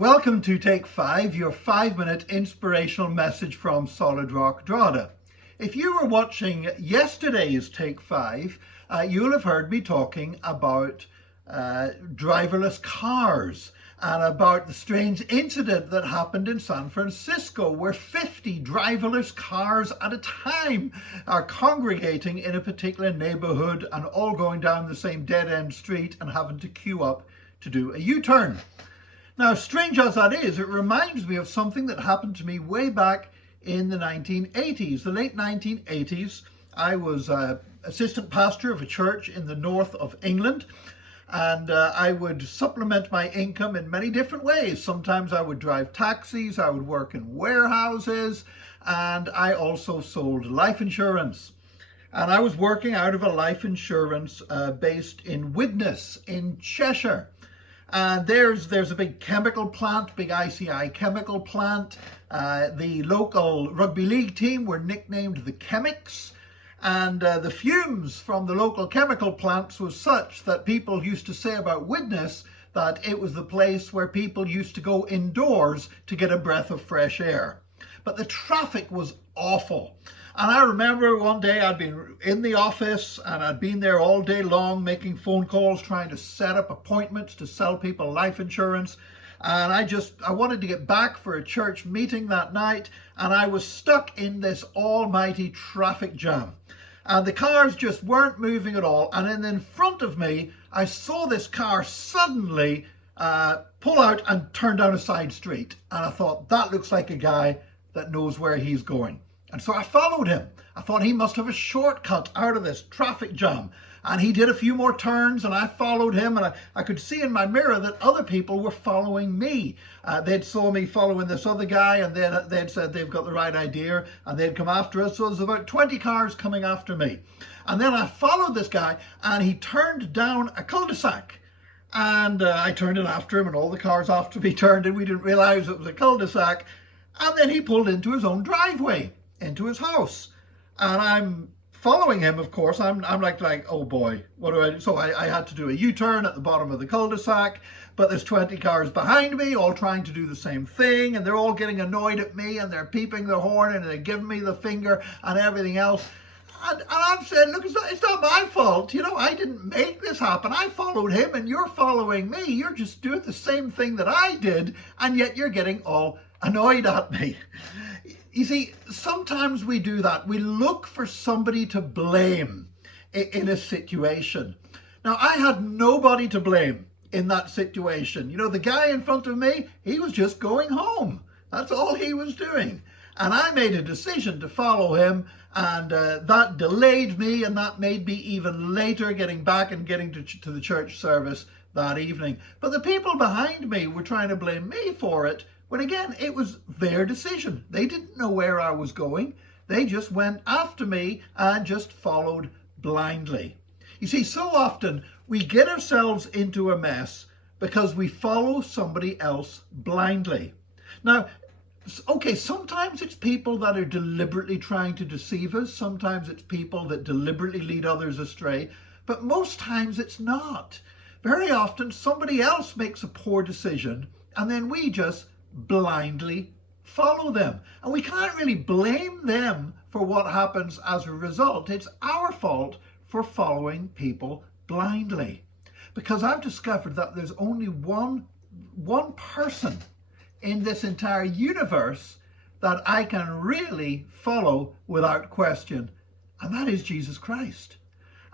Welcome to Take 5, your 5-minute inspirational message from Solid Rock Drogheda. If you were watching yesterday's Take 5, you'll have heard me talking about driverless cars and about the strange incident that happened in San Francisco where 50 driverless cars at a time are congregating in a particular neighborhood and all going down the same dead-end street and having to queue up to do a U-turn. Now, strange as that is, it reminds me of something that happened to me way back in the 1980s. The late 1980s, I was assistant pastor of a church in the north of England, and I would supplement my income in many different ways. Sometimes I would drive taxis, I would work in warehouses, and I also sold life insurance. And I was working out of a life insurance based in Widnes in Cheshire. And there's a big chemical plant, big ICI chemical plant. The local rugby league team were nicknamed the Chemics. And the fumes from the local chemical plants was such that people used to say about Widnes that it was the place where people used to go indoors to get a breath of fresh air. But the traffic was awful. And I remember one day I'd been in the office and I'd been there all day long making phone calls, trying to set up appointments to sell people life insurance. And I wanted to get back for a church meeting that night, and I was stuck in this almighty traffic jam. And the cars just weren't moving at all. And then in front of me, I saw this car suddenly pull out and turn down a side street. And I thought, that looks like a guy that knows where he's going. And so I followed him. I thought he must have a shortcut out of this traffic jam. And he did a few more turns and I followed him, and I could see in my mirror that other people were following me. They'd saw me following this other guy, and then they'd said they've got the right idea and they'd come after us. So there's about 20 cars coming after me. And then I followed this guy and he turned down a cul-de-sac. And I turned in after him, and all the cars after me turned in. We didn't realize it was a cul-de-sac. And then he pulled into his own driveway, into his house, and I'm following him. Of course, I'm like, oh boy, what do I do? So I had to do a U-turn at the bottom of the cul-de-sac, but there's 20 cars behind me, all trying to do the same thing, and they're all getting annoyed at me, and they're peeping their horn, and they're giving me the finger and everything else. And I'm saying, look, it's not my fault. You know, I didn't make this happen. I followed him, and you're following me. You're just doing the same thing that I did, and yet you're getting all annoyed at me. You see, sometimes we do that. We look for somebody to blame in a situation. Now, I had nobody to blame in that situation. You know, the guy in front of me, he was just going home. That's all he was doing. And I made a decision to follow him, and that delayed me, and that made me even later getting back and getting to the church service that evening. But the people behind me were trying to blame me for it, when again, it was their decision. They didn't know where I was going. They just went after me and just followed blindly. You see, so often we get ourselves into a mess because we follow somebody else blindly. Now, okay, sometimes it's people that are deliberately trying to deceive us. Sometimes it's people that deliberately lead others astray. But most times it's not. Very often somebody else makes a poor decision, and then we just blindly follow them. And we can't really blame them for what happens as a result. It's our fault for following people blindly. Because I've discovered that there's only one person in this entire universe that I can really follow without question, and that is Jesus Christ.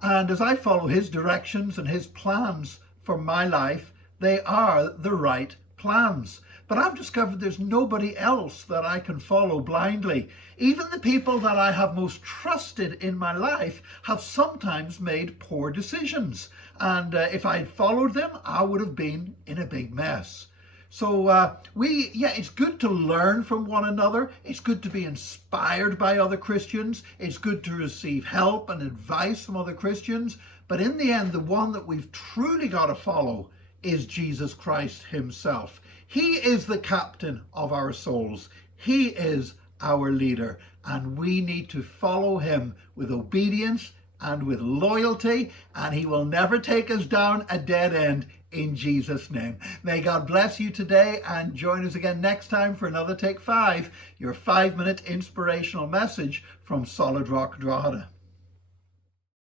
And as I follow his directions and his plans for my life, they are the right plans. But I've discovered there's nobody else that I can follow blindly. Even the people that I have most trusted in my life have sometimes made poor decisions. And if I had followed them, I would have been in a big mess. So it's good to learn from one another. It's good to be inspired by other Christians. It's good to receive help and advice from other Christians. But in the end, the one that we've truly got to follow is Jesus Christ himself. He is the captain of our souls. He is our leader, and we need to follow him with obedience and with loyalty, and he will never take us down a dead end in Jesus' name. May God bless you today, and join us again next time for another Take 5, your 5-minute inspirational message from Solid Rock Drogheda.